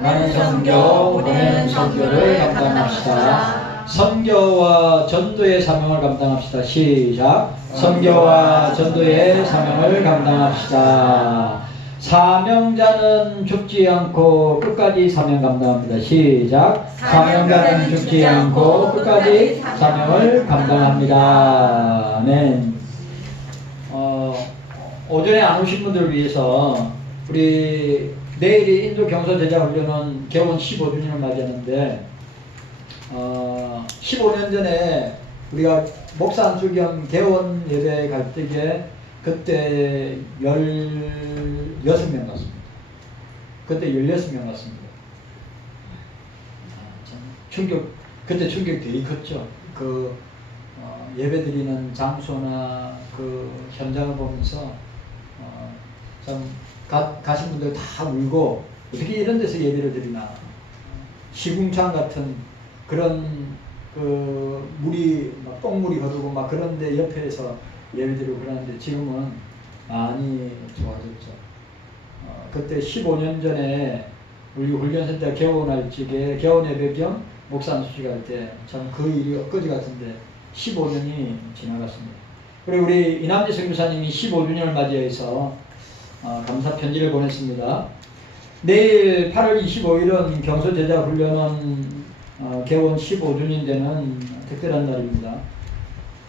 나는 선교, 우리는 선교를 감당합시다. 선교와 전도의 사명을 감당합시다. 시작. 선교와 전도의 사명을 감당합시다. 사명자는 죽지 않고 끝까지 사명 감당합니다. 시작. 사명자는 죽지 않고 끝까지 사명을 감당합니다. 아멘. 오전에 안 오신 분들을 위해서 우리 내일이 인도 경서 제자 훈련은 개원 15주년을 맞이하는데 15년 전에 우리가 목사 안수 겸 개원 예배 갈 때에 그때 16명 갔습니다. 그때 16명 갔습니다. 그때 충격 되게 컸죠. 예배 드리는 장소나 그 현장을 보면서 참 가신 분들 다 울고 어떻게 이런 데서 예배를 드리나. 시궁창 같은 그런 물이 막 똥물이 흐르고 막 그런데 옆에서 예배드리고 그러는데 지금은 많이 좋아졌죠. 그때 15년 전에 우리 훈련센터 개원할 적에 개원 예배 겸 목사 안수식 할 때 참 그 일이 엊그제 같은데 15년이 지나갔습니다. 그리고 우리 이남재 선교사님이 15주년을 맞이해서 감사 편지를 보냈습니다. 내일 8월 25일은 경서 제자 훈련은 개원 15주년 되는 특별한 날입니다.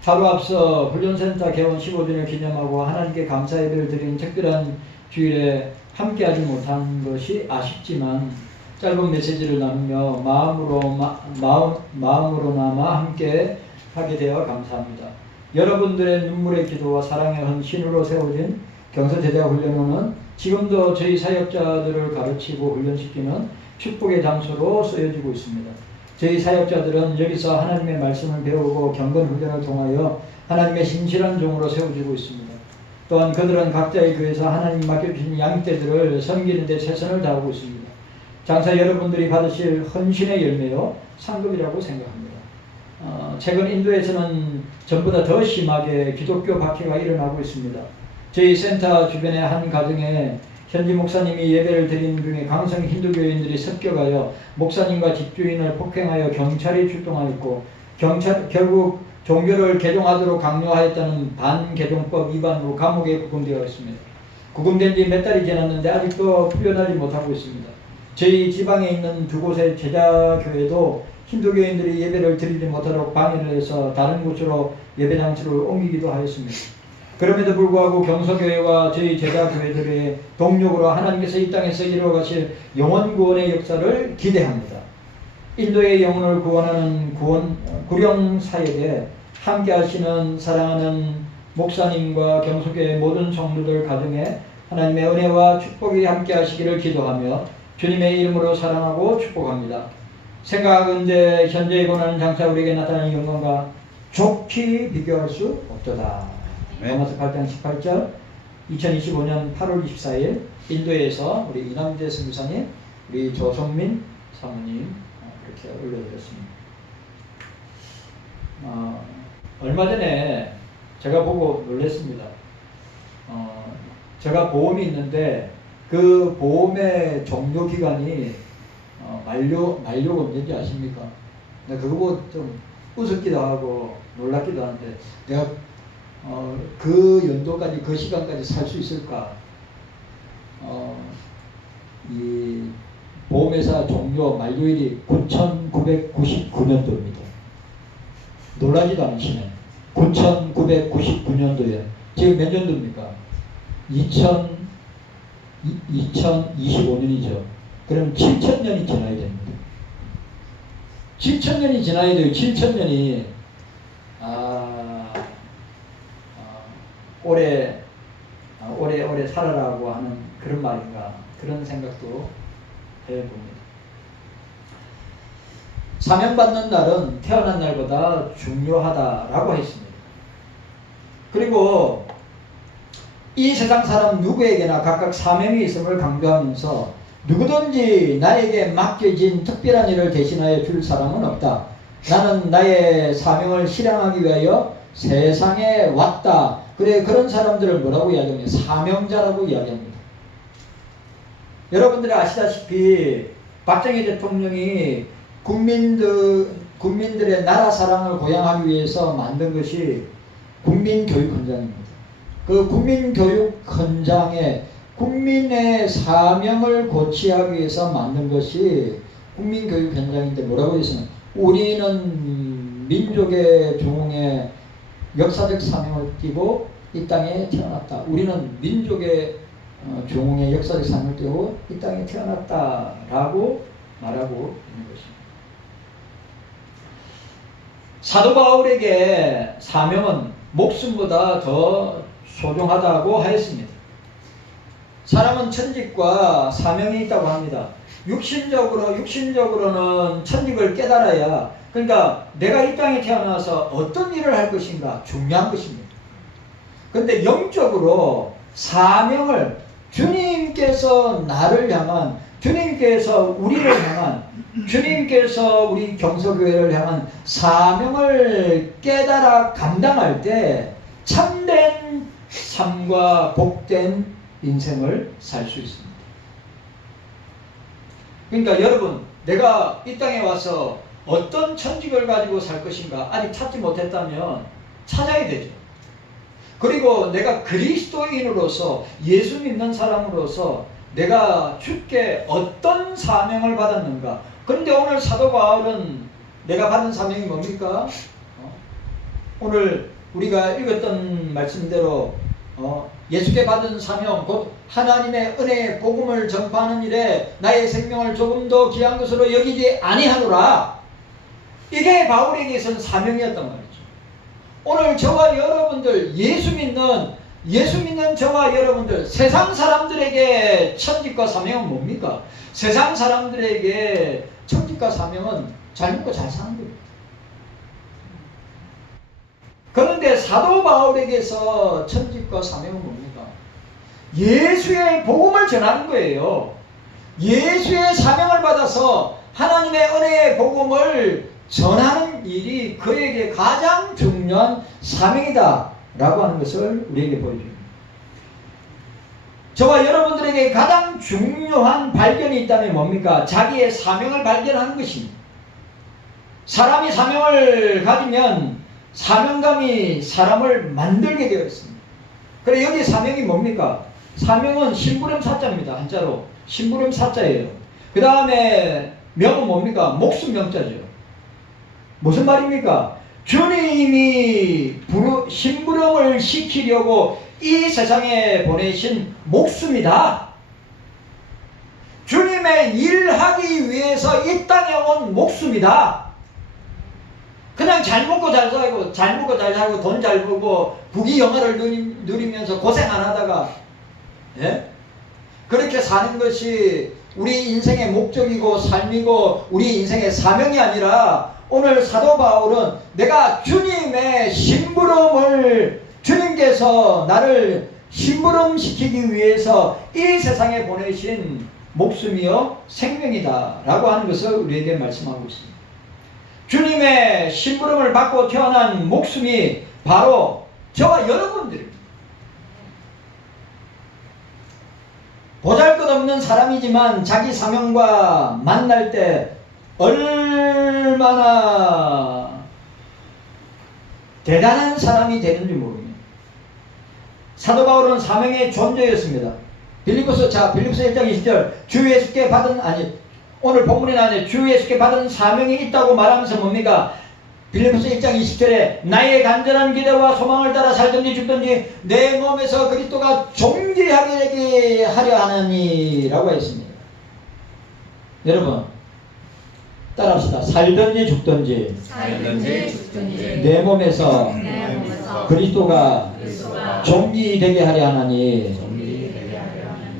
하루 앞서 훈련센터 개원 15주년을 기념하고 하나님께 감사 예배를 드리는 특별한 주일에 함께하지 못한 것이 아쉽지만 짧은 메시지를 나누며 마음으로나마 함께 하게 되어 감사합니다. 여러분들의 눈물의 기도와 사랑의 헌신으로 세워진 경서 제자 훈련원은 지금도 저희 사역자들을 가르치고 훈련시키는 축복의 장소로 쓰여지고 있습니다. 저희 사역자들은 여기서 하나님의 말씀을 배우고 경건 훈련을 통하여 하나님의 신실한 종으로 세워지고 있습니다. 또한 그들은 각자의 교회에서 하나님 맡겨주신 양떼들을 섬기는 데 최선을 다하고 있습니다. 장사 여러분들이 받으실 헌신의 열매요 상급이라고 생각합니다. 최근 인도에서는 전보다 더 심하게 기독교 박해가 일어나고 있습니다. 저희 센터 주변의 한 가정에 현지 목사님이 예배를 드리는 중에 강성 힌두교인들이 습격하여 목사님과 집주인을 폭행하여 경찰이 출동하였고 결국 종교를 개종하도록 강요하였다는 반개종법 위반으로 감옥에 구금되어 있습니다. 구금된 지 몇 달이 지났는데 아직도 풀려나지 못하고 있습니다. 저희 지방에 있는 두 곳의 제자교회도 힌두교인들이 예배를 드리지 못하도록 방해를 해서 다른 곳으로 예배 장소를 옮기기도 하였습니다. 그럼에도 불구하고 경서교회와 저희 제자교회들의 동력으로 하나님께서 이 땅에서 이루어가실 영원 구원의 역사를 기대합니다. 인도의 영혼을 구원하는 구령 사역에 함께 하시는 사랑하는 목사님과 경서교회 모든 성도들 가정에 하나님의 은혜와 축복이 함께 하시기를 기도하며 주님의 이름으로 사랑하고 축복합니다. 생각은데 현재의 고난은 장차 우리에게 나타나는 영광과 좋게 비교할 수 없도다. 로마서 8장 18절 2025년 8월 24일 인도에서 우리 이남재 선교사님, 우리 조성민 사모님 이렇게 올려드렸습니다. 얼마 전에 제가 보고 놀랐습니다. 제가 보험이 있는데 그 보험의 종료 기간이 만료가 언제인지 아십니까? 그거 보고 좀 우습기도 하고 놀랍기도 하는데 내가 그 연도까지 그 시간까지 살 수 있을까? 이 보험회사 종료 만료일이 9,999년도입니다. 놀라지도 않으시네. 9,999년도에 지금 몇 년도입니까? 2025년이죠. 그럼 7,000년이 지나야 됩니다. 7,000년이 지나야 돼요. 7,000년이 오래 살아라고 하는 그런 말인가 그런 생각도 해봅니다. 사명받는 날은 태어난 날보다 중요하다라고 했습니다. 그리고 이 세상 사람 누구에게나 각각 사명이 있음을 강조하면서 누구든지 나에게 맡겨진 특별한 일을 대신하여 줄 사람은 없다. 나는 나의 사명을 실행하기 위하여 세상에 왔다. 그래, 그런 사람들을 뭐라고 이야기합니까? 사명자라고 이야기합니다. 여러분들이 아시다시피 박정희 대통령이 국민들의 나라 사랑을 고양하기 위해서 만든 것이 국민교육헌장입니다. 그 국민교육헌장에 국민의 사명을 고취하기 위해서 만든 것이 국민교육헌장인데 뭐라고 했으면 우리는 민족의 종의 역사적 사명을 띠고 이 땅에 태어났다. 우리는 민족의 종의 역사적 사명을 띠고 이 땅에 태어났다라고 말하고 있는 것입니다. 사도 바울에게 사명은 목숨보다 더 소중하다고 하였습니다. 사람은 천직과 사명이 있다고 합니다. 육신적으로는 천직을 깨달아야, 그러니까 내가 이 땅에 태어나서 어떤 일을 할 것인가 중요한 것입니다. 그런데 영적으로 사명을 주님께서 나를 향한, 주님께서 우리를 향한, 주님께서 우리 경서교회를 향한 사명을 깨달아 감당할 때 참된 삶과 복된 인생을 살 수 있습니다. 그러니까 여러분, 내가 이 땅에 와서 어떤 천직을 가지고 살 것인가 아직 찾지 못했다면 찾아야 되죠. 그리고 내가 그리스도인으로서, 예수 믿는 사람으로서 내가 주께 어떤 사명을 받았는가. 그런데 오늘 사도 바울은 내가 받은 사명이 뭡니까? 오늘 우리가 읽었던 말씀대로 예수께 받은 사명, 곧 하나님의 은혜의 복음을 전파하는 일에 나의 생명을 조금 더 귀한 것으로 여기지 아니하노라. 이게 바울에게선 사명이었단 말이죠. 오늘 저와 여러분들, 예수 믿는 저와 여러분들, 세상 사람들에게 천직과 사명은 뭡니까? 세상 사람들에게 천직과 사명은 잘 먹고 잘 사는 겁니다. 그런데 사도 바울에게서 천직과 사명은 뭡니까? 예수의 복음을 전하는 거예요. 예수의 사명을 받아서 하나님의 은혜의 복음을 전하는 일이 그에게 가장 중요한 사명이다 라고 하는 것을 우리에게 보여줍니다. 저와 여러분들에게 가장 중요한 발견이 있다면 뭡니까? 자기의 사명을 발견하는 것입니다. 사람이 사명을 가지면 사명감이 사람을 만들게 되어 있습니다. 그래, 여기 사명이 뭡니까? 사명은 심부름 사자입니다. 한자로 심부름 사자예요. 그 다음에 명은 뭡니까? 목숨 명자죠. 무슨 말입니까? 주님이 심부름을 시키려고 이 세상에 보내신 목숨이다. 주님의 일하기 위해서 이 땅에 온 목숨이다. 그냥 잘 먹고 잘 살고 돈 잘 벌고 부귀영화를 누리면서 고생 안 하다가 그렇게 사는 것이 우리 인생의 목적이고 삶이고 우리 인생의 사명이 아니라, 오늘 사도 바울은 내가 주님의 심부름을, 주님께서 나를 심부름시키기 위해서 이 세상에 보내신 목숨이요 생명이다 라고 하는 것을 우리에게 말씀하고 있습니다. 주님의 심부름을 받고 태어난 목숨이 바로 저와 여러분들입니다. 보잘것없는 사람이지만 자기 사명과 만날 때 얼마나 대단한 사람이 되는지 모릅니다. 사도 바울은 사명의 존재였습니다. 빌립보서 1장 20절, 주 예수께 받은, 오늘 본문에 나오는 주 예수께 받은 사명이 있다고 말하면서 뭡니까? 빌립보서 1장 20절에 나의 간절한 기대와 소망을 따라 살든지 죽든지 내 몸에서 그리스도가 존귀하게 하려 하느니 라고 했습니다. 여러분 따라합시다. 살든지 죽든지 내 몸에서 그리스도가 존귀되게 하려 하나니.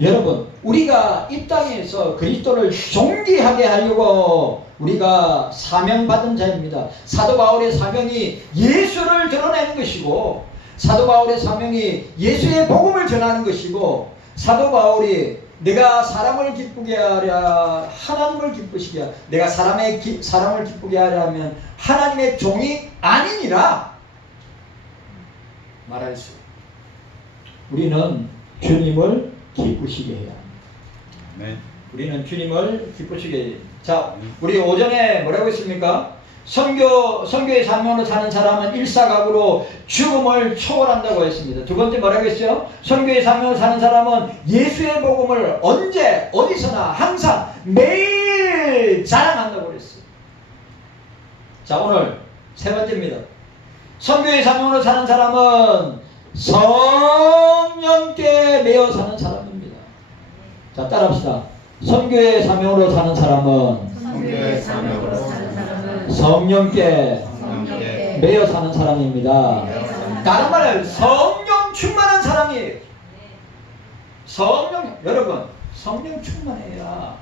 여러분, 우리가 이 땅에서 그리스도를 존귀하게 하려고 우리가 사명받은 자입니다. 사도 바울의 사명이 예수를 드러내는 것이고, 사도 바울의 사명이 예수의 복음을 전하는 것이고, 사도 바울이 내가 사람을 기쁘게 하랴 하나님을 기쁘시게 하랴, 내가 사람을 기쁘게 하려면 하나님의 종이 아니니라 말하였어요. 우리는 주님을 기쁘시게 해야 합니다. 네. 우리는 주님을 기쁘시게 해야 됩니다. 자, 우리 오전에 뭐라고 했습니까? 선교의 사명으로 사는 사람은 일사각으로 죽음을 초월한다고 했습니다. 두 번째 뭐라고 했죠? 선교의 사명으로 사는 사람은 예수의 복음을 언제 어디서나 항상 매일 자랑한다고 그랬어요. 자, 오늘 세 번째입니다. 선교의 사명으로 사는 사람은 성령께 매여 사는 사람입니다. 자, 따라합시다. 선교의 사명으로 사는 사람은 성령께 매여 사는 사람입니다. 다른 말로 성령 충만한 사람이에요. 여러분, 성령 충만해야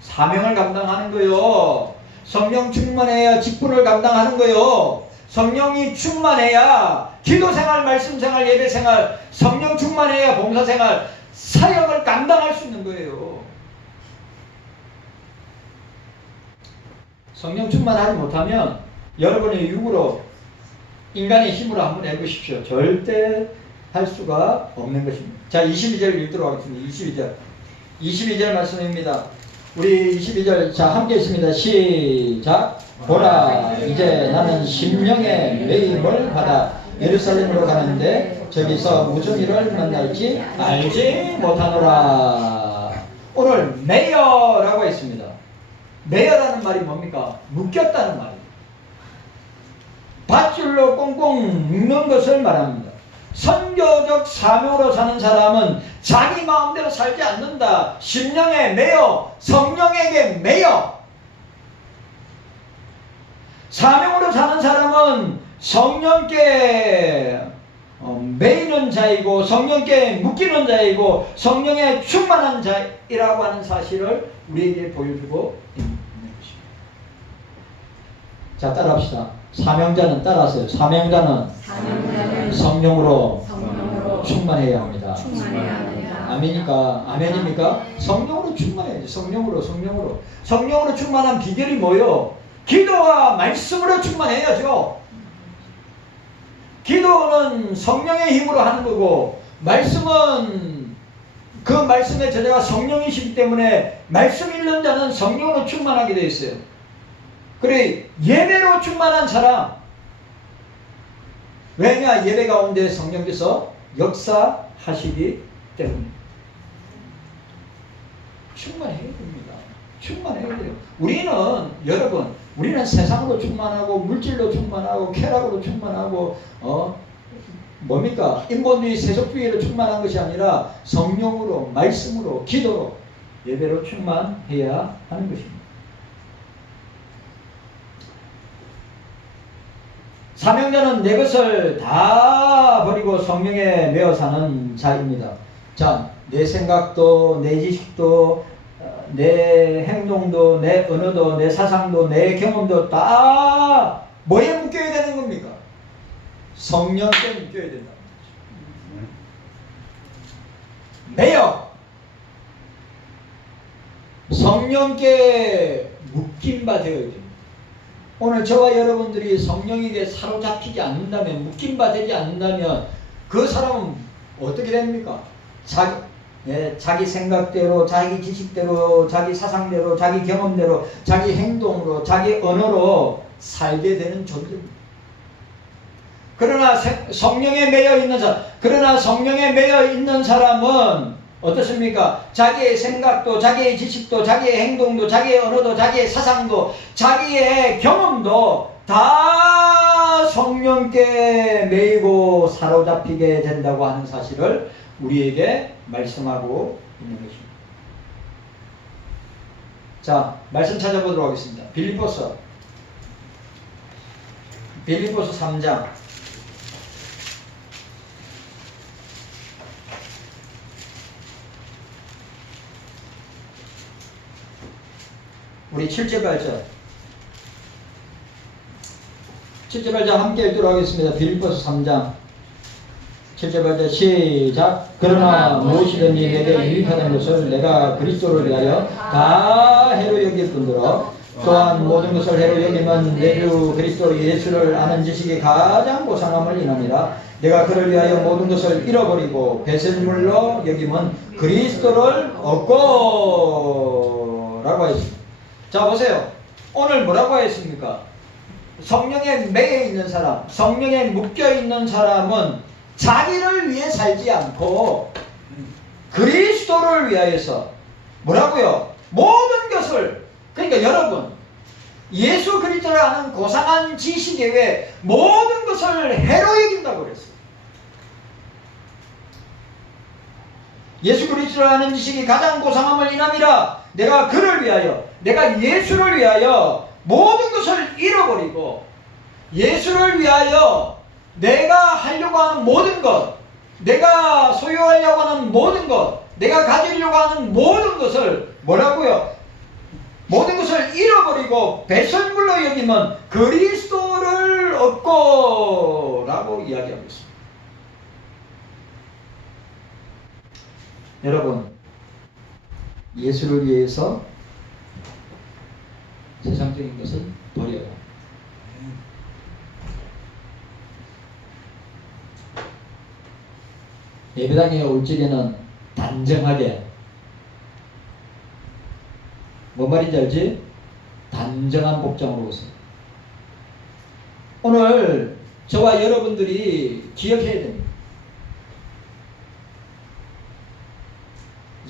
사명을 감당하는 거요. 성령 충만해야 직분을 감당하는 거요. 성령이 충만해야 기도생활, 말씀생활, 예배생활, 성령 충만해야 봉사생활, 사역을 감당할 수 있는 거예요. 성령 충만하지 못하면 여러분의 육으로, 인간의 힘으로 한번 해보십시오. 절대 할 수가 없는 것입니다. 자, 22절 읽도록 하겠습니다. 22절 말씀입니다. 우리 22절 자 함께 있습니다. 시작. 보라, 이제 나는 심령의 매임을 받아 예루살렘으로 가는데 저기서 무슨 일을 만날지 알지 못하노라. 오늘 매여라고 했습니다. 매여라는 말이 뭡니까? 묶였다는 말입니다. 밧줄로 꽁꽁 묶는 것을 말합니다. 선교적 사명으로 사는 사람은 자기 마음대로 살지 않는다. 심령에 매여, 성령에게 매여. 사명으로 사는 사람은 성령께 매이는 자이고 성령께 묶이는 자이고 성령에 충만한 자이라고 하는 사실을 우리에게 보여주고 있는 것입니다. 자, 따라합시다. 사명자는 따라하세요. 사명자는 성령으로 충만해야 합니다. 아멘입니까? 성령으로 충만해야지. 성령으로 충만한 비결이 뭐예요? 기도와 말씀으로 충만해야죠. 기도는 성령의 힘으로 하는 거고, 말씀은 그 말씀의 저자가 성령이시기 때문에 말씀 읽는 자는 성령으로 충만하게 되어 있어요. 그래, 예배로 충만한 사람. 왜냐? 예배 가운데 성령께서 역사하시기 때문에 충만해야 됩니다. 충만해야 돼요. 우리는 세상으로 충만하고 물질로 충만하고 쾌락으로 충만하고 인본주의 세속주의로 충만한 것이 아니라 성령으로, 말씀으로, 기도로, 예배로 충만해야 하는 것입니다. 사명자는 내 것을 다 버리고 성령에 매어 사는 자입니다. 자, 내 생각도, 내 지식도, 내 행동도, 내 언어도, 내 사상도, 내 경험도 다 뭐에 묶여야 되는 겁니까? 성령께 묶여야 된다는 거죠. 매여 성령께 묶임 바 되어야 됩니다. 오늘 저와 여러분들이 성령에게 사로잡히지 않는다면, 묶임 바 되지 않는다면 그 사람은 어떻게 됩니까? 자기 생각대로, 자기 지식대로, 자기 사상대로, 자기 경험대로, 자기 행동으로, 자기 언어로 살게 되는 존재입니다. 그러나 성령에 매여 있는 사람은 어떻습니까? 자기의 생각도, 자기의 지식도, 자기의 행동도, 자기의 언어도, 자기의 사상도, 자기의 경험도 다 성령께 매이고 사로잡히게 된다고 하는 사실을 우리에게 말씀하고 있는 것입니다. 자, 말씀 찾아보도록 하겠습니다. 빌립보서 3장 우리 7절 8절 함께 읽도록 하겠습니다. 빌립보서 3장 7절 8절 시작. 그러나 무엇이든지 내게 유익하는 것을 내가 그리스도를 위하여 다 해로 여길 뿐더러 또한 모든 것을 해로 여기면 내 주 그리스도 예수를 아는 지식이 가장 고상함을 인함이라. 내가 그를 위하여 모든 것을 잃어버리고 배설물로 여기면 그리스도를 얻고 라고 했습니다. 자 보세요. 오늘 뭐라고 했습니까? 성령에 매여 있는 사람, 성령에 묶여 있는 사람은 자기를 위해 살지 않고 그리스도를 위하여서 뭐라고요? 모든 것을, 그러니까 여러분 예수 그리스도를 아는 고상한 지식 외에 모든 것을 해로 여긴다고 그랬어요. 예수 그리스도를 아는 지식이 가장 고상함을 인함이라. 내가 그를 위하여, 내가 예수를 위하여 모든 것을 잃어버리고 예수를 위하여 내가 하려고 하는 모든 것, 내가 소유하려고 하는 모든 것, 내가 가지려고 하는 모든 것을 뭐라고요? 모든 것을 잃어버리고 배설물로 여기면 그리스도를 얻고 라고 이야기하고 있습니다. 여러분, 예수를 위해서 세상적인 것을 버려요. 예배당에 올 적에는 단정하게, 뭔 말인지 알지? 단정한 복장으로 오세요. 오늘 저와 여러분들이 기억해야 됩니다.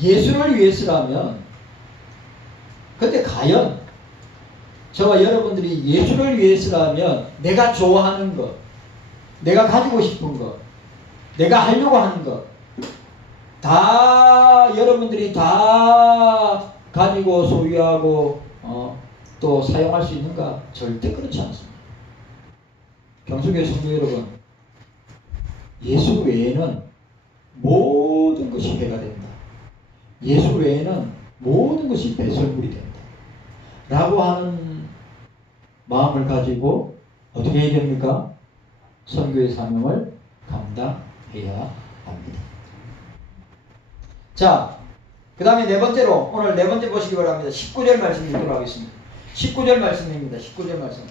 예수를 위해서라면, 근데 과연 저와 여러분들이 예수를 위해서라면 내가 좋아하는 것, 내가 가지고 싶은 것, 내가 하려고 하는 것, 다 여러분들이 다 가지고 소유하고 또 사용할 수 있는가? 절대 그렇지 않습니다. 경수교회 성도 여러분, 예수 외에는 모든 것이 해가 된다. 예수 외에는 모든 것이 배설물이 된다. 라고 하는 마음을 가지고 어떻게 해야 됩니까? 선교의 사명을 감당해야 합니다. 자, 그 다음에 네 번째로, 오늘 네 번째 보시기 바랍니다. 19절 말씀 읽도록 하겠습니다. 19절 말씀입니다. 19절 말씀.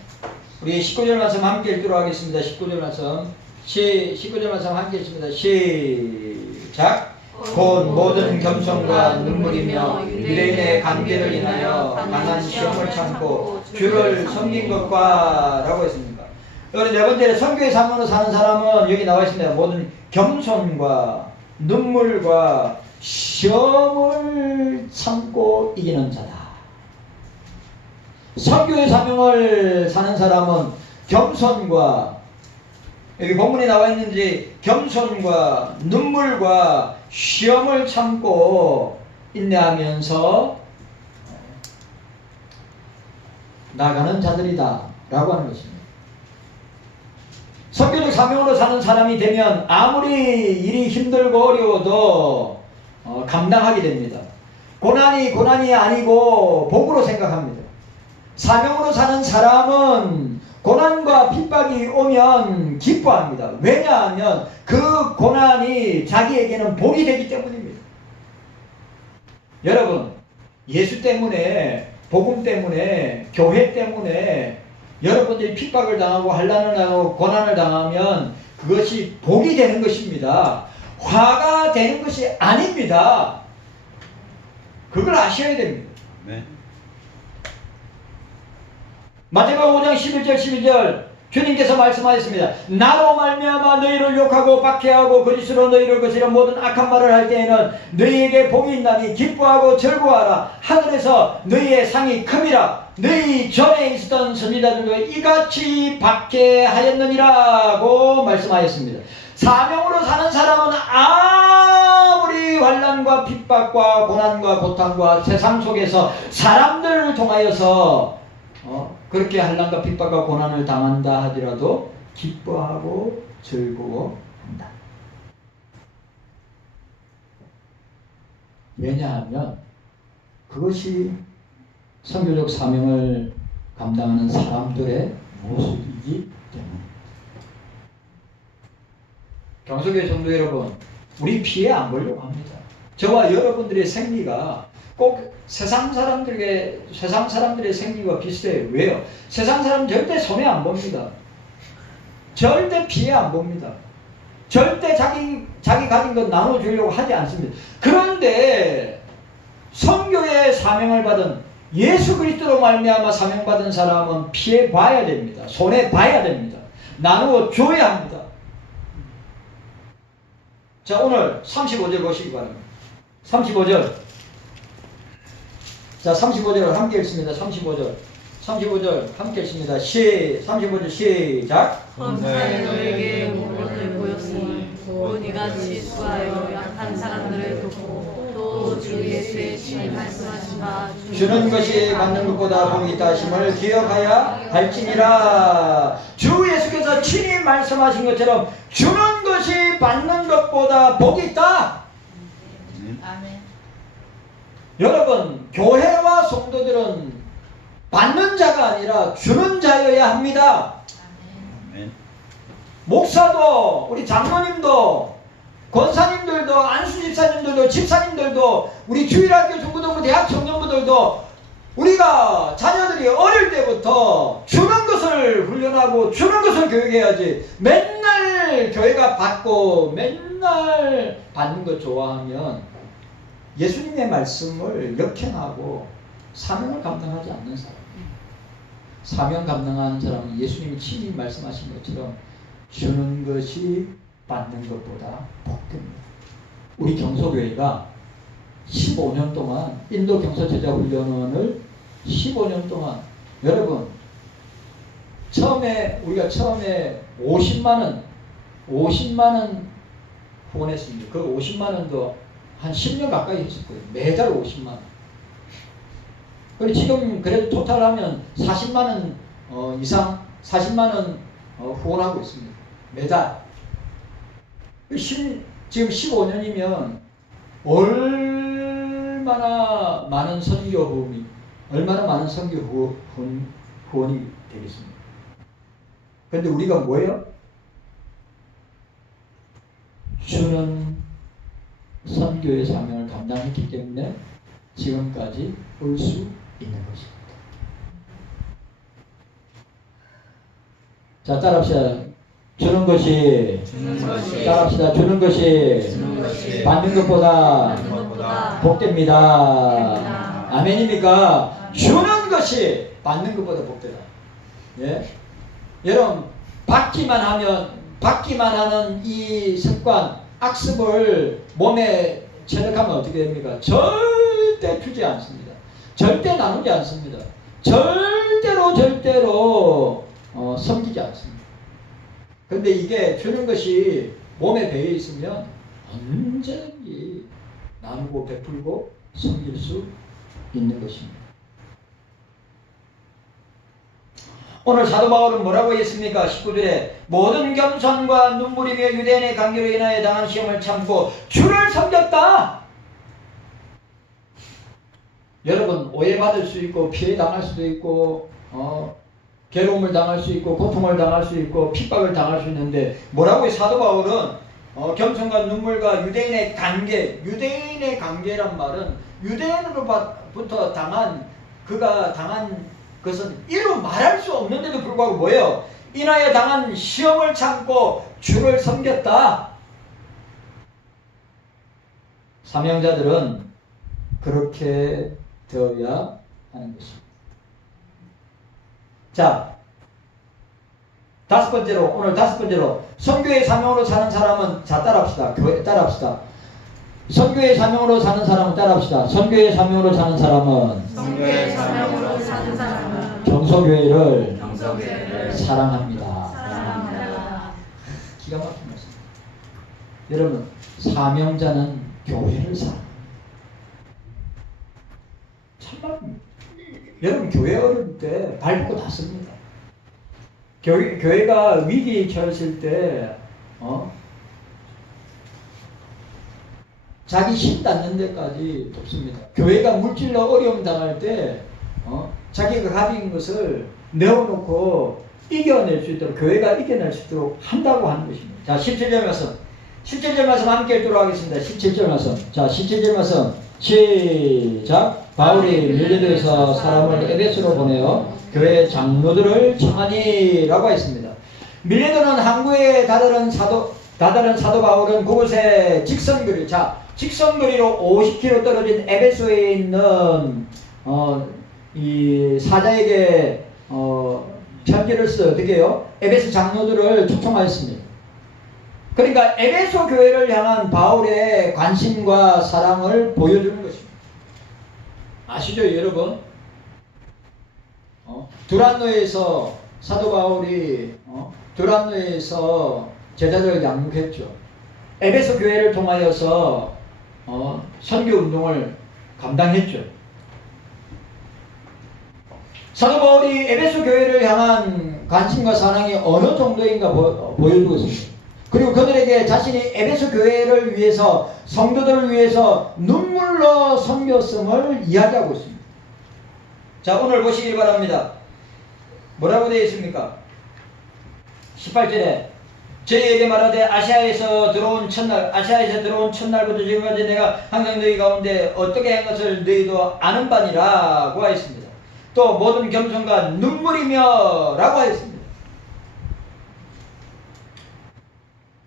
우리 19절 말씀 함께 읽도록 하겠습니다. 19절 말씀. 19절 말씀 함께 읽습니다. 시작. 곧 모든 겸손과 눈물이며 유대인의 관계를 인하여 강한 시험을 참고 주를 섬긴 것과 라고 했습니다. 여기 네 번째, 선교의 사명으로 사는 사람은 여기 나와 있습니다. 모든 겸손과 눈물과 시험을 참고 이기는 자다. 선교의 사명을 사는 사람은 겸손과, 여기 본문에 나와 있는지 겸손과 눈물과 시험을 참고 인내하면서 나가는 자들이다 라고 하는 것입니다. 선교적 사명으로 사는 사람이 되면 아무리 일이 힘들고 어려워도 감당하게 됩니다. 고난이 아니고 복으로 생각합니다. 사명으로 사는 사람은 고난과 핍박이 오면 기뻐합니다. 왜냐하면 그 고난이 자기에게는 복이 되기 때문입니다. 여러분, 예수 때문에, 복음 때문에, 교회 때문에 여러분들이 핍박을 당하고 환난을 당하고 고난을 당하면 그것이 복이 되는 것입니다. 화가 되는 것이 아닙니다. 그걸 아셔야 됩니다. 네. 마태복음 5장 11절 주님께서 말씀하셨습니다. 나로 말미암아 너희를 욕하고 박해하고 거짓으로 너희를 거스려 모든 악한 말을 할 때에는 너희에게 복이 있나니 기뻐하고 즐거워하라. 하늘에서 너희의 상이 큼이라. 너희 전에 있었던 선지자들도 이같이 박해하였느니라고 말씀하였습니다. 사명으로 사는 사람은 아무리 환난과 핍박과 고난과 고통과 세상 속에서 사람들을 통하여서 그렇게 환난과 핍박과 고난을 당한다 하더라도 기뻐하고 즐거워한다. 왜냐하면 그것이 선교적 사명을 감당하는 사람들의 모습이기 때문에. 경서교회 성도 여러분, 우리 피해 안 보려고 합니다. 저와 여러분들의 생리가 꼭 세상 사람들의 생기와 비슷해요. 왜요? 세상 사람 절대 손해 안 봅니다. 절대 피해 안 봅니다. 절대 자기 가진 것 나눠주려고 하지 않습니다. 그런데 선교의 사명을 받은 예수 그리스도로 말미암아 사명받은 사람은 피해 봐야 됩니다. 손해 봐야 됩니다. 나누어 줘야 합니다. 자, 오늘 35절 보시기 바랍니다. 35절. 자, 35절 함께 읽습니다. 35절 함께 읽습니다. 35절 시작. 헌사에 너에게 모범을 보였으니 곧 이같이 수하여 약한 사람들을 돕고 또 주 예수의 친히 말씀하신 바 주는 것이 받는 것보다 복이 있다 하심을 기억하야 할지니라. 주 예수께서 친히 말씀하신 것처럼 주는 것이 받는 것보다 복이 있다. 아멘. 여러분, 교회와 성도들은 받는 자가 아니라 주는 자여야 합니다. 아멘. 목사도, 우리 장로님도, 권사님들도, 안수집사님들도, 집사님들도, 우리 주일학교 중고등부 대학 청년부들도 우리가 자녀들이 어릴 때부터 주는 것을 훈련하고 주는 것을 교육해야지. 맨날 교회가 받고 맨날 받는 것 좋아하면 예수님의 말씀을 역행하고 사명을 감당하지 않는 사람. 사명 감당하는 사람은 예수님이 친히 말씀하신 것처럼 주는 것이 받는 것보다 복됩니다. 우리 경서교회가 15년 동안 인도 경서제자 훈련원을 15년 동안 여러분 우리가 처음에 50만 원 후원했습니다. 그 50만 원도 한 10년 가까이 했을 거예요. 매달 50만 원. 그리고 지금 그래도 토탈하면 40만 원 이상 40만 원 후원하고 있습니다. 매달. 지금 15년이면 얼마나 많은 선교 후원이 되겠습니까? 그런데 우리가 뭐예요? 주는 선교의 사명을 감당했기 때문에 지금까지 올 수 있는 것입니다. 자, 따라합시다. 주는 것이 따라합시다. 주는 것이 받는 것보다 복됩니다. 아멘입니까? 주는 것이 받는 것보다 복되다. 예? 여러분, 받기만 하는 이 습관, 악습을 몸에 체득하면 어떻게 됩니까? 절대 주지 않습니다. 절대 나누지 않습니다. 절대로 섬기지 않습니다. 근데 이게 주는 것이 몸에 배어 있으면 언제든지 나누고 베풀고 섬길 수 있는 것입니다. 오늘 사도 바울은 뭐라고 했습니까? 19절에 모든 겸손과 눈물이며 유대인의 관계로 인하여 당한 시험을 참고 주를 섬겼다. 여러분, 오해받을 수 있고 피해 당할 수도 있고 괴로움을 당할 수 있고 고통을 당할 수 있고 핍박을 당할 수 있는데 뭐라고 해? 사도 바울은 겸손과 눈물과 유대인의 관계란 말은 유대인으로부터 그가 당한 것은 이루 말할 수 없는데도 불구하고 뭐예요? 인하여 당한 시험을 참고 주를 섬겼다. 사명자들은 그렇게 되어야 하는 것입니다. 자, 오늘 다섯 번째로 선교의 사명으로 사는 사람은, 자, 따라합시다. 선교의 사명으로 사는 사람은 따라합시다. 선교의 사명으로 사는 사람은 경서교회를 사랑합니다. 기가 막힌 말씀. 여러분, 사명자는 교회를 사랑합니다. 참말입니다. 여러분, 교회 어릴 때 밟고 났습니다. 교회가 위기에 처했을 때 자기 힘 닿는 데까지 돕습니다. 교회가 물질로 어려움 당할 때 자기가 가진 것을 내어놓고 이겨낼 수 있도록, 교회가 이겨낼 수 있도록 한다고 하는 것입니다. 자, 17절 말씀 함께 읽도록 하겠습니다. 17절 말씀. 자, 17절 말씀 시작. 바울이 밀레도에서 사람을 에베소로 보내어 교회 장로들을 청하니라고 했습니다. 밀레도는 항구에 다다른 사도 바울은 그곳에 직선거리, 직선거리로 50km 떨어진 에베소에 있는 이 사자에게 편지를 써 어떻게 해요? 에베소 장로들을 초청하였습니다. 그러니까 에베소 교회를 향한 바울의 관심과 사랑을 보여주는 것입니다. 아시죠, 여러분? 두란노에서 사도 바울이 두란노에서 제자들을 양육했죠. 에베소 교회를 통하여서 선교 운동을 감당했죠. 사도 바울이 에베소 교회를 향한 관심과 사랑이 어느 정도인가 보여주고 있습니다. 그리고 그들에게 자신이 에베소 교회를 위해서, 성도들을 위해서 눈물로 섬겼음을 이야기하고 있습니다. 자, 오늘 보시길 바랍니다. 뭐라고 되어 있습니까? 18절에 저희에게 말하되 아시아에서 들어온 첫날부터 지금까지 내가 항상 너희 가운데 어떻게 한 것을 너희도 아는 바니라고 하였습니다. 또 모든 겸손과 눈물이며 라고 하였습니다.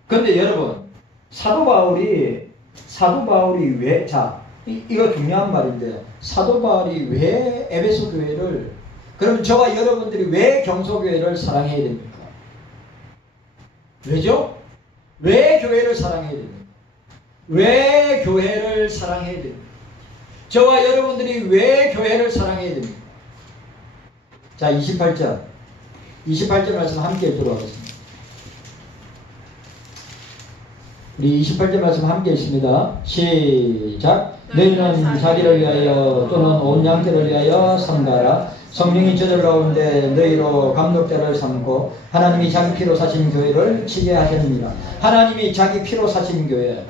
그런데 여러분, 사도 바울이 왜, 이거 중요한 말인데요. 사도 바울이 왜 에베소 교회를, 그럼 저와 여러분들이 왜 경소교회를 사랑해야 됩니까? 왜죠? 왜 교회를 사랑해야 됩니까? 왜 교회를 사랑해야 됩니까? 저와 여러분들이 왜 교회를 사랑해야 됩니까? 자, 28절 말씀 함께 읽도록 하겠습니다. 우리 28절 말씀 함께 읽습니다. 시작. 너희는 자기를 위하여 또는 온 양떼를 위하여 삼가라. 성령이 저들 가운데 너희로 감독자를 삼고 하나님이 자기 피로 사신 교회를 치게 하셨느니라. 하나님이 자기 피로 사신 교회,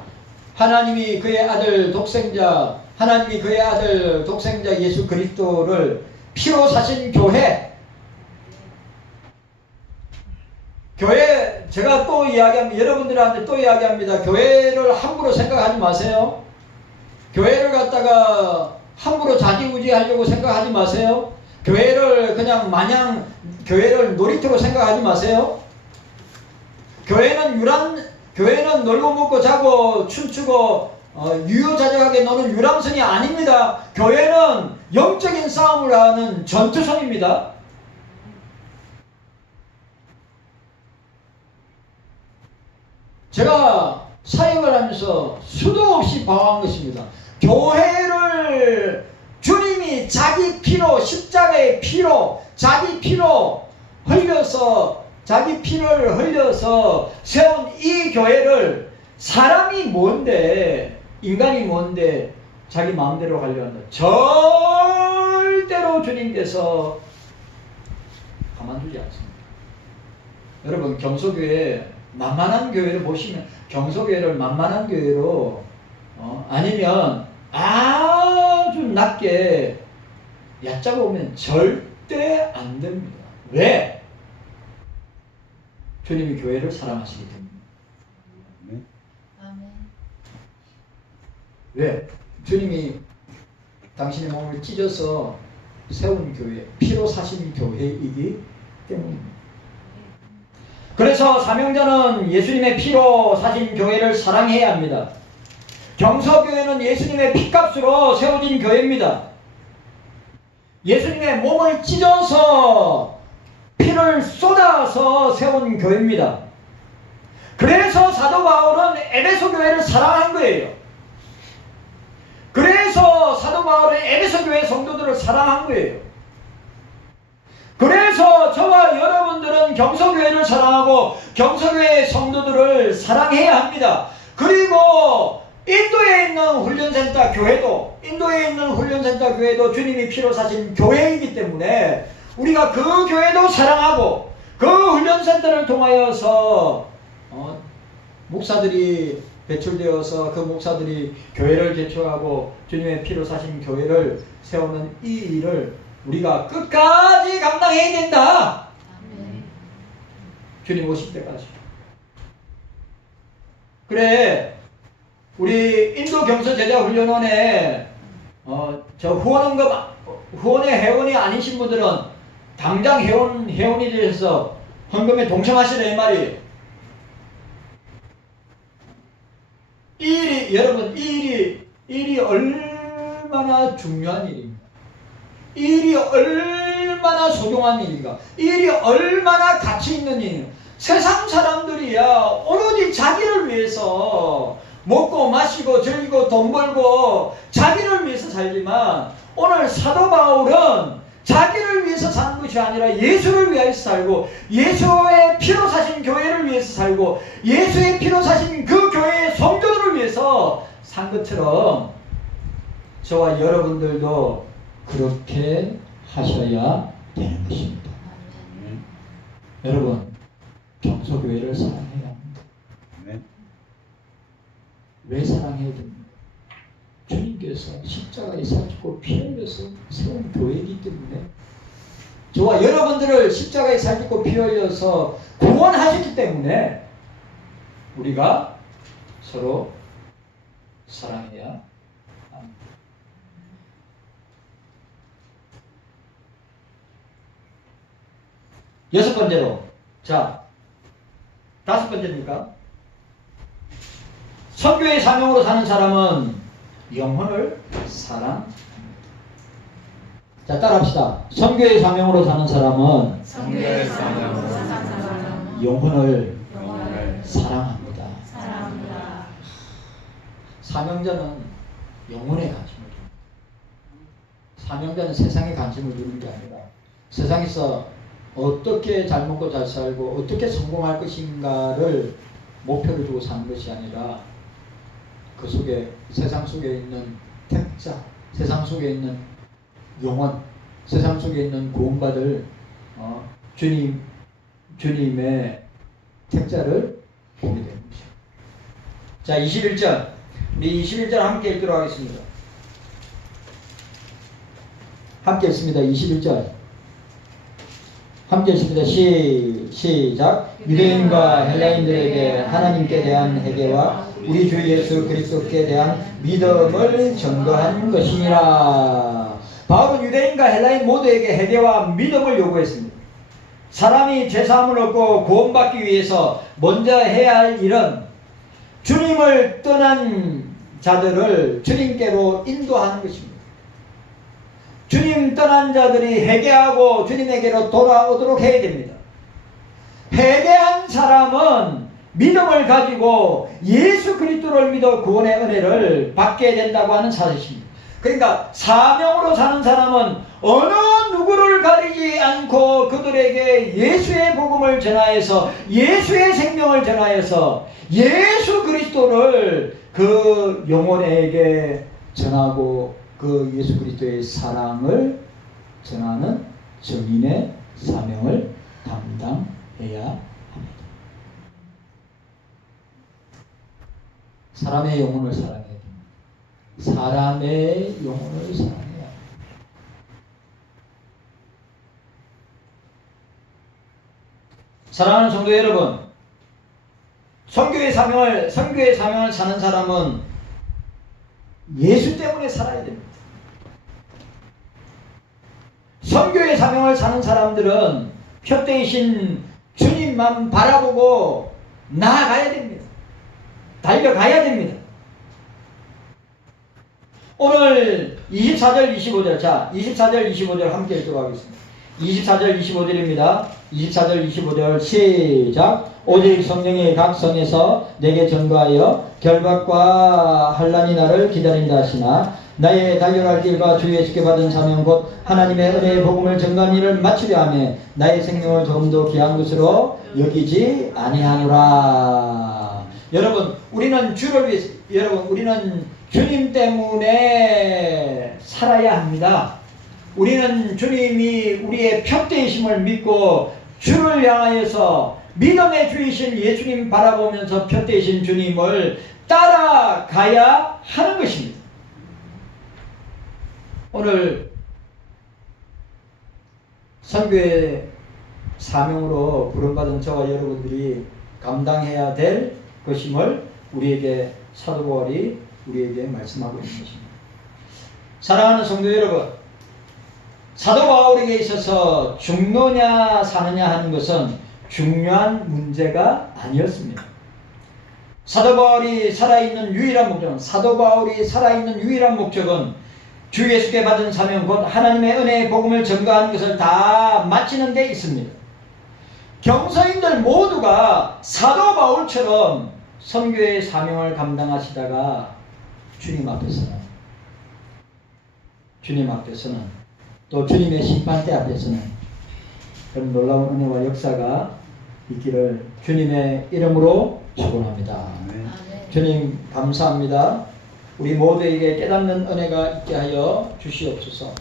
하나님이 그의 아들 독생자 예수 그리스도를 피로 사신 교회, 제가 또 이야기합니다. 여러분들한테 또 이야기합니다. 교회를 함부로 생각하지 마세요. 교회를 갖다가 함부로 자지우지하려고 생각하지 마세요. 교회를 그냥 마냥 교회를 놀이터로 생각하지 마세요. 교회는 놀고 먹고 자고 춤추고 유유자적하게 노는 유람선이 아닙니다. 교회는 영적인 싸움을 하는 전투선입니다. 제가 사역을 하면서 수도 없이 방황한 것입니다. 교회를 주님이 자기 피로, 십자가의 피로, 자기 피를 흘려서 세운 이 교회를 사람이 뭔데, 인간이 뭔데 자기 마음대로 가려 한다. 절대로 주님께서 가만두지 않습니다. 여러분, 경소교회 만만한 교회를 보시면, 경소교회를 만만한 교회로 아니면 아주 낮게 얕잡아 보면 절대 안 됩니다. 왜? 주님이 교회를 사랑하시기 때문에. 왜? 주님이 당신의 몸을 찢어서 세운 교회, 피로 사신 교회이기 때문입니다. 그래서 사명자는 예수님의 피로 사신 교회를 사랑해야 합니다. 경서교회는 예수님의 피값으로 세워진 교회입니다. 예수님의 몸을 찢어서 피를 쏟아서 세운 교회입니다. 그래서 사도 바울은 에베소 교회를 사랑한 거예요. 그래서 사도 바울은 에베소 교회 성도들을 사랑한 거예요. 그래서 저와 여러분들은 경서교회를 사랑하고 경서교회 성도들을 사랑해야 합니다. 그리고 인도에 있는 훈련센터 교회도 주님이 피로 사신 교회이기 때문에 우리가 그 교회도 사랑하고 그 훈련센터를 통하여서 목사들이 배출되어서 그 목사들이 교회를 개척하고 주님의 피로 사신 교회를 세우는 이 일을 우리가 끝까지 감당해야 된다. 아멘. 주님 오실 때까지. 그래, 우리 인도 경서 제자 훈련원에 저 후원의 회원이 아니신 분들은 당장 회원이 되셔서 헌금에 동참하시라 이 말이에요. 여러분, 이 일이 얼마나 중요한 일입니다. 이 일이 얼마나 소중한 일인가. 이 일이 얼마나 가치 있는 일인가. 세상 사람들이야 오로지 자기를 위해서 먹고 마시고 즐기고 돈 벌고 자기를 위해서 살지만, 오늘 사도 바울은 자기를 위해서 사는 것이 아니라 예수를 위해서 살고, 예수의 피로 사신 교회를 위해서 살고, 예수의 피로 사신 그 교회의 성도들을 위해서 산 것처럼 저와 여러분들도 그렇게 하셔야 되는 것입니다. 여러분, 경소교회를 사랑해야 합니다. 왜 사랑해야 됩니까? 주님께서 십자가에 살고 피 흘려서 세운 교회이기 때문에, 저와 여러분들을 십자가에 살고 피 흘려서 구원하셨기 때문에 우리가 서로 사랑해야 합니다. 여섯 번째로, 자, 다섯 번째입니까? 선교의 사명으로 사는 사람은 영혼을 사랑합니다. 자, 따라합시다. 선교의 사명으로 사는 사람은 영혼을 사랑합니다. 사명자는 영혼에 관심을 줍니다. 사명자는 세상에 관심을 두는 게 아니라 세상에서 어떻게 잘 먹고 잘 살고 어떻게 성공할 것인가를 목표를 두고 사는 것이 아니라, 그 속에, 세상 속에 있는 택자, 세상 속에 있는 영혼, 세상 속에 있는 구원받을 주님의 택자를 보게 되는 것이죠. 자, 21절. 우리 21절 함께 읽도록 하겠습니다. 함께 읽습니다. 21절. 함께 읽습니다. 시작. 유대인과 헬라인들에게 하나님께 대한 회개와 우리 주 예수 그리스도께 대한 믿음을 전거한 것이니라. 바울은 유대인과 헬라인 모두에게 회개와 믿음을 요구했습니다. 사람이 죄사함을 얻고 구원받기 위해서 먼저 해야 할 일은 주님을 떠난 자들을 주님께로 인도하는 것입니다. 주님 떠난 자들이 회개하고 주님에게로 돌아오도록 해야 됩니다. 회개한 사람은 믿음을 가지고 예수 그리스도를 믿어 구원의 은혜를 받게 된다고 하는 사실입니다. 그러니까 사명으로 사는 사람은 어느 누구를 가리지 않고 그들에게 예수의 복음을 전하여서, 예수의 생명을 전하여서 예수 그리스도를 그 영혼에게 전하고 그 예수 그리스도의 사랑을 전하는 증인의 사명을 감당해야 합니다. 사람의 영혼을 사랑해야 됩니다. 사람의 영혼을 사랑해야 합니다. 사랑하는 성도 여러분, 선교의 사명을 사는 사람은 예수 때문에 살아야 됩니다. 선교의 사명을 사는 사람들은 표대이신 주님만 바라보고 나아가야 됩니다. 달려가야 됩니다. 오늘 24절 25절, 자 24절 25절 함께 읽도록 하겠습니다. 24절 25절입니다. 24절 25절 시작. 오직 성령이 각 성에서 내게 전거하여 결박과 환난이 나를 기다린다 하시나, 나의 달려갈 길과 주 예수께 받은 사명 곧 하나님의 은혜의 복음을 전가한 일을 마치려 하며 나의 생명을 조금도 귀한 것으로 여기지 아니하노라. 여러분, 우리는 주를 위해서, 우리는 주님 때문에 살아야 합니다. 우리는 주님이 우리의 표대이심을 믿고 주를 향하여서 믿음의 주이신 예수님 바라보면서 표대이신 주님을 따라가야 하는 것입니다. 오늘 선교의 사명으로 부름받은 저와 여러분들이 감당해야 될 것임을 우리에게 사도 바울이 우리에게 말씀하고 있는 것입니다. 사랑하는 성도 여러분, 사도 바울에게 있어서 죽느냐 사느냐 하는 것은 중요한 문제가 아니었습니다. 사도 바울이 살아있는 유일한 목적은 주 예수께 받은 사명 곧 하나님의 은혜의 복음을 전가하는 것을 다 마치는 데 있습니다. 경서인들 모두가 사도 바울처럼 선교의 사명을 감당하시다가 주님 앞에서는 또 주님의 심판대 앞에서는 그런 놀라운 은혜와 역사가 있기를 주님의 이름으로 축원합니다. 주님 감사합니다. 우리 모두에게 깨닫는 은혜가 있게 하여 주시옵소서.